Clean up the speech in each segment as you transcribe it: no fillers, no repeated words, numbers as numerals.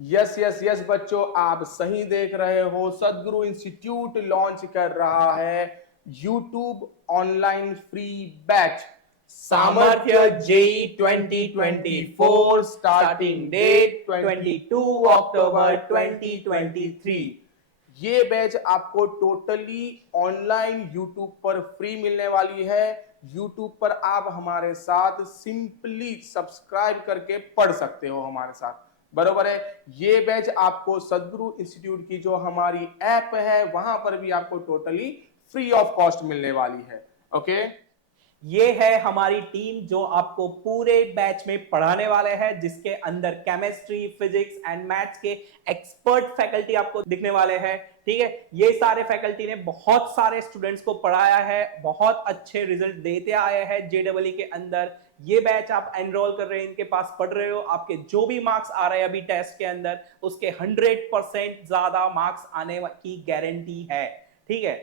Yes yes yes बच्चों, आप सही देख रहे हो। सदगुरु इंस्टीट्यूट लॉन्च कर रहा है यूट्यूब ऑनलाइन फ्री बैच सामर्थ्य सामर्थ्य जेई जेई 2024 2024 स्टार्टिंग डेट 22 अक्टूबर 2023। ये बैच आपको टोटली ऑनलाइन यूट्यूब पर फ्री मिलने वाली है। यूट्यूब पर आप हमारे साथ सिंपली सब्सक्राइब करके पढ़ सकते हो हमारे साथ, बरोबर है। ये बैच आपको सदगुरु इंस्टीट्यूट की जो हमारी ऐप है वहां पर भी आपको टोटली फ्री ऑफ कॉस्ट मिलने वाली है। ओके, ये है हमारी टीम जो आपको पूरे बैच में पढ़ाने वाले हैं, जिसके अंदर केमिस्ट्री, फिजिक्स एंड मैथ्स के एक्सपर्ट फैकल्टी आपको दिखने वाले हैं। ठीक है, ये सारे फैकल्टी ने बहुत सारे स्टूडेंट्स को पढ़ाया है, बहुत अच्छे रिजल्ट देते आए हैं जेडब्ल्यू के अंदर। ये बैच आप एनरोल कर रहे हैं, इनके पास पढ़ रहे हो, आपके जो भी मार्क्स आ रहे हैं अभी टेस्ट के अंदर, उसके 100% ज्यादा मार्क्स आने की गारंटी है। ठीक है,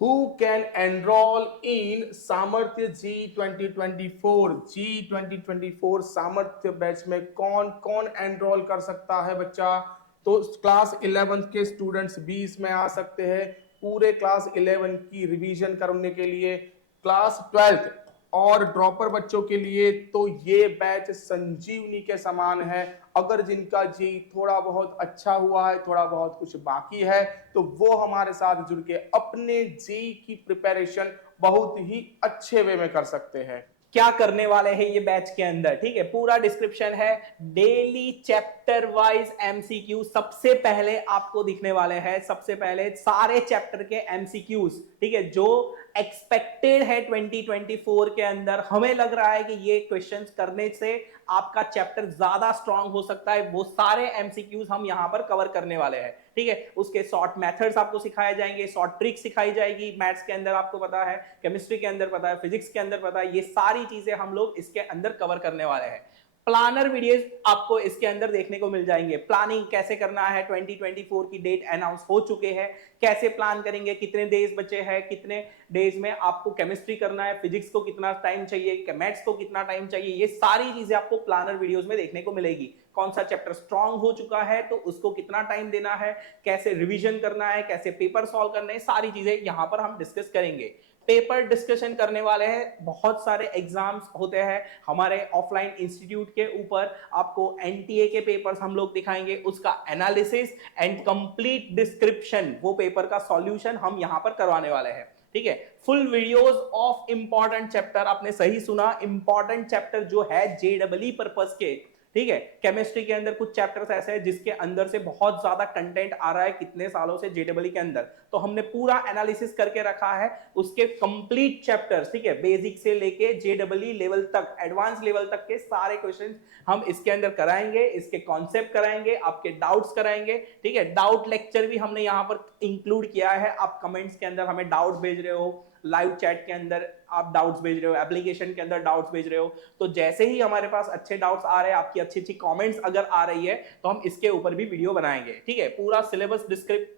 who can enroll in सामर्थ्य जी 2024 जी 2024 सामर्थ्य बैच में कौन कौन एनरोल कर सकता है बच्चा? तो क्लास 11 के स्टूडेंट्स भी इसमें आ सकते हैं, पूरे क्लास 11 की रिवीजन करने के लिए। क्लास 12 और ड्रॉपर बच्चों के लिए तो ये बैच संजीवनी के समान है। अगर जिनका जी थोड़ा बहुत अच्छा हुआ है, थोड़ा बहुत कुछ बाकी है, तो वो हमारे साथ जुड़ के अपने जी की प्रिपरेशन बहुत ही अच्छे वे में कर सकते हैं। क्या करने वाले हैं ये बैच के अंदर, ठीक है, पूरा डिस्क्रिप्शन है। डेली चैप्टर वाइज एमसीक्यू सबसे पहले आपको दिखने वाले हैं, सबसे पहले सारे चैप्टर के एमसीक्यूज, ठीक है, जो एक्सपेक्टेड है 2024 के अंदर। हमें लग रहा है कि ये क्वेश्चंस करने से आपका चैप्टर ज्यादा स्ट्रांग हो सकता है, वो सारे एमसीक्यूज हम यहां पर कवर करने वाले हैं। ठीक है, उसके शॉर्ट मेथड्स आपको सिखाए जाएंगे, शॉर्ट ट्रिक सिखाई जाएगी। मैथ्स के अंदर आपको पता है, केमिस्ट्री के अंदर पता है, फिजिक्स के अंदर पता है, ये सारी चीजें हम लोग इसके अंदर कवर करने वाले हैं। प्लानर वीडियोस आपको इसके अंदर देखने को मिल जाएंगे। प्लानिंग कैसे करना है, 2024 की डेट अनाउंस हो चुके हैं, कैसे प्लान करेंगे, कितने डेज बचे हैं, कितने डेज में आपको केमिस्ट्री करना है, फिजिक्स को कितना टाइम चाहिए, मैथ्स को कितना टाइम चाहिए, ये सारी चीजें आपको प्लानर वीडियोस में देखने को मिलेगी। कौन सा चैप्टर स्ट्रांग हो चुका है तो उसको कितना टाइम देना है, कैसे रिवीजन करना है, कैसे पेपर सॉल्व करने हैं, सारी चीजें यहां पर हम डिस्कस करेंगे। पेपर डिस्कशन करने वाले हैं, बहुत सारे एग्जाम्स होते हैं हमारे ऑफलाइन इंस्टीट्यूट के ऊपर। आपको एनटीए के पेपर्स हम लोग दिखाएंगे, उसका एनालिसिस एंड कंप्लीट डिस्क्रिप्शन, वो पेपर का सॉल्यूशन हम यहां पर करवाने वाले हैं। ठीक है, full videos of important chapter, आपने सही सुना, इंपॉर्टेंट चैप्टर जो है जेडब्ल्यू पर्पस के। ठीक है, केमिस्ट्री के अंदर कुछ चैप्टर्स ऐसे हैं जिसके अंदर से बहुत ज्यादा कंटेंट आ रहा है कितने सालों से जेडब्ल्यू के अंदर, तो हमने पूरा एनालिसिस करके रखा है उसके कंप्लीट चैप्टर्स। ठीक है, बेसिक से लेके जेडब्ल्यू लेवल तक, एडवांस लेवल तक के सारे क्वेश्चंस हम इसके अंदर कराएंगे, इसके कॉन्सेप्ट कराएंगे, आपके डाउट्स कराएंगे। ठीक है, डाउट लेक्चर भी हमने यहां पर इंक्लूड किया है। आप कमेंट्स के अंदर हमें डाउट्स भेज रहे हो, लाइव चैट के अंदर आप डाउट्स भेज रहे हो, एप्लीकेशन के अंदर डाउट्स भेज रहे हो, तो जैसे ही हमारे पास अच्छे डाउट्स आ रहे हैं, आपकी अच्छी अच्छी कमेंट्स अगर आ रही है, तो हम इसके ऊपर भी वीडियो बनाएंगे। ठीक है, पूरा सिलेबस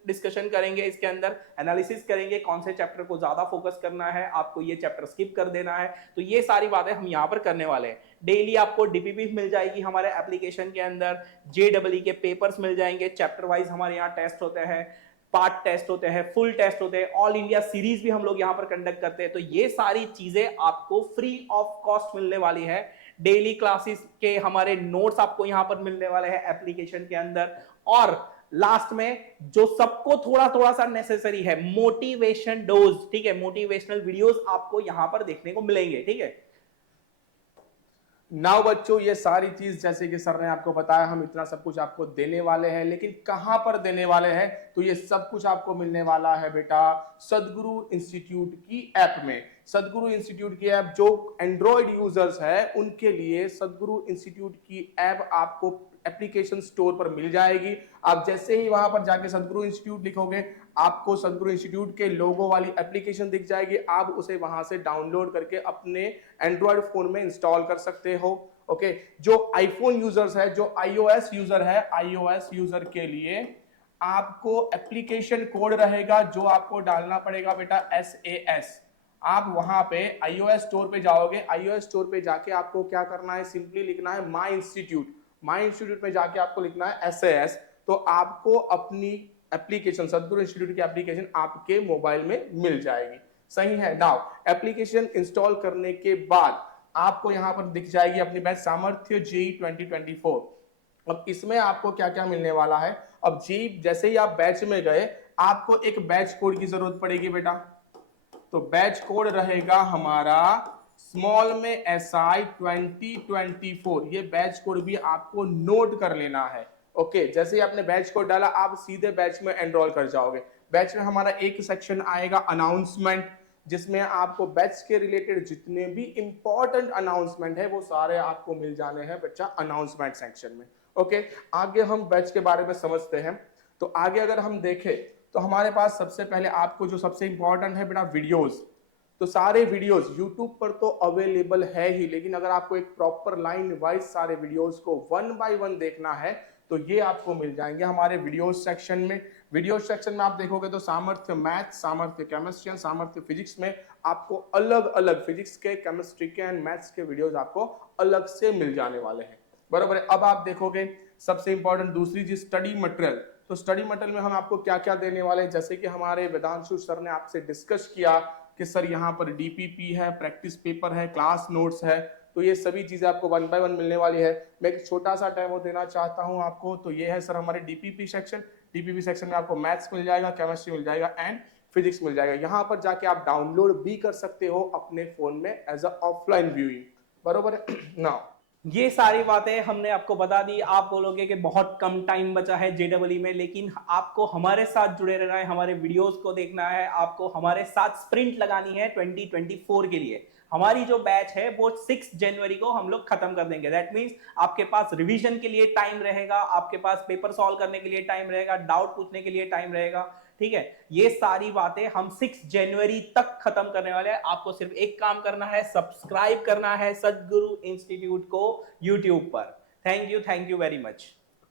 डिस्कशन करेंगे, इसके अंदर एनालिसिस करेंगे, कौन से चैप्टर को ज्यादा फोकस करना है, आपको ये चैप्टर स्किप कर देना है, तो ये सारी बातें हम यहां पर करने वाले हैं। डेली आपको डीपीपी मिल जाएगी हमारे एप्लीकेशन के अंदर, जेडब्ल्यू के पेपर्स मिल जाएंगे, चैप्टर वाइज हमारे यहाँ टेस्ट होते हैं, पार्ट टेस्ट होते हैं, फुल टेस्ट होते हैं, ऑल इंडिया सीरीज भी हम लोग यहां पर कंडक्ट करते हैं। तो ये सारी चीजें आपको फ्री ऑफ कॉस्ट मिलने वाली है। डेली क्लासेस के हमारे नोट्स आपको यहां पर मिलने वाले हैं एप्लीकेशन के अंदर। और लास्ट में जो सबको थोड़ा थोड़ा सा नेसेसरी है, मोटिवेशन डोज, ठीक है, मोटिवेशनल वीडियोस आपको यहां पर देखने को मिलेंगे। ठीक है, नाउ बच्चों, ये सारी चीज जैसे कि सर ने आपको बताया, हम इतना सब कुछ आपको देने वाले हैं, लेकिन कहां पर देने वाले हैं? तो ये सब कुछ आपको मिलने वाला है बेटा सदगुरु इंस्टीट्यूट की ऐप में। सदगुरु इंस्टीट्यूट की ऐप जो एंड्रॉयड यूजर्स है उनके लिए सदगुरु इंस्टीट्यूट की ऐप आपको एप्लीकेशन स्टोर पर मिल जाएगी। आप जैसे ही वहां पर जाके सदगुरु इंस्टीट्यूट लिखोगे, आपको सदगुरु इंस्टीट्यूट के लोगो वाली एप्लीकेशन दिख जाएगी। आप उसे वहां से डाउनलोड करके अपने एंड्रॉयड फोन में इंस्टॉल कर सकते हो। ओके, जो आईफोन यूजर्स है, जो आईओएस यूजर है, आईओएस यूजर के लिए आपको एप्लीकेशन कोड रहेगा जो आपको डालना पड़ेगा बेटा SAS। आप वहां पे आईओएस स्टोर पे जाओगे, आईओएस स्टोर पे जाके आपको क्या करना है, सिंपली लिखना है माई इंस्टीट्यूट। माई इंस्टीट्यूट में जाके आपको लिखना है SAS, तो आपको अपनी एप्लीकेशन, सदगुरु इंस्टीट्यूट की एप्लीकेशन आपके मोबाइल में मिल जाएगी। सही है। नाउ एप्लीकेशन इंस्टॉल करने के बाद आपको यहां पर दिख जाएगी अपनी बैच सामर्थ्य जेईई 2024। अब इसमें आपको क्या क्या मिलने वाला है। अब जेईई जैसे ही आप बैच में गए, आपको एक बैच कोड की जरूरत पड़ेगी बेटा। तो बैच कोड रहेगा हमारा स्मॉल में SI 2024। ये बैच कोड भी आपको नोट कर लेना है। ओके, जैसे ही आपने बैच कोड डाला, आप सीधे बैच में एनरोल कर जाओगे। बैच में हमारा एक सेक्शन आएगा अनाउंसमेंट, जिसमें आपको बैच के रिलेटेड जितने भी इंपॉर्टेंट अनाउंसमेंट है वो सारे आपको मिल जाने हैं बच्चा अनाउंसमेंट सेक्शन में। ओके, आगे हम बैच के बारे में समझते हैं। तो आगे अगर हम देखें तो हमारे पास सबसे पहले आपको जो सबसे इंपॉर्टेंट है बेटा वीडियोस। तो सारे वीडियोस YouTube पर तो अवेलेबल है ही, लेकिन अगर आपको एक प्रॉपर लाइन वाइज सारे वीडियोस को 1 बाय 1 देखना है तो ये आपको मिल जाएंगे हमारे वीडियोस सेक्शन में। वीडियोस सेक्शन में आप देखोगे तो सामर्थ्य मैथ, सामर्थ्य केमिस्ट्री, सामर्थ्य फिजिक्स में आपको अलग अलग फिजिक्स के, केमिस्ट्री के एंड मैथ्स के वीडियोस आपको अलग से मिल जाने वाले हैं। बरोबर है। अब आप देखोगे सबसे इंपॉर्टेंट दूसरी चीज स्टडी मटेरियल। तो स्टडी मटेरियल में हम आपको क्या क्या देने वाले हैं, जैसे कि हमारे वेदांशु सर ने आपसे डिस्कस किया कि सर यहाँ पर DPP है, प्रैक्टिस पेपर है, क्लास नोट्स है, तो ये सभी चीजें आपको 1 बाय 1 मिलने वाली है। मैं एक छोटा सा डेमो देना चाहता हूँ आपको। तो ये है सर हमारे DPP सेक्शन। DPP सेक्शन में आपको मैथ्स मिल जाएगा, केमिस्ट्री मिल जाएगा एंड फिजिक्स मिल जाएगा। यहाँ पर जाके आप डाउनलोड भी कर सकते हो अपने फोन में एज अ ऑफलाइन व्यूइंग। बरोबर है ना। ये सारी बातें हमने आपको बता दी। आप बोलोगे कि बहुत कम टाइम बचा है JEE में, लेकिन आपको हमारे साथ जुड़े रहना है, हमारे वीडियोस को देखना है, आपको हमारे साथ स्प्रिंट लगानी है 2024 के लिए। हमारी जो बैच है वो 6 जनवरी को हम लोग खत्म कर देंगे। दैट मीन्स आपके पास रिवीजन के लिए टाइम रहेगा, आपके पास पेपर सॉल्व करने के लिए टाइम रहेगा, डाउट पूछने के लिए टाइम रहेगा। ठीक है, ये सारी बातें हम 6 जनवरी तक खत्म करने वाले हैं। आपको सिर्फ एक काम करना है, सब्सक्राइब करना है सदगुरु इंस्टीट्यूट को यूट्यूब पर। Thank you very much.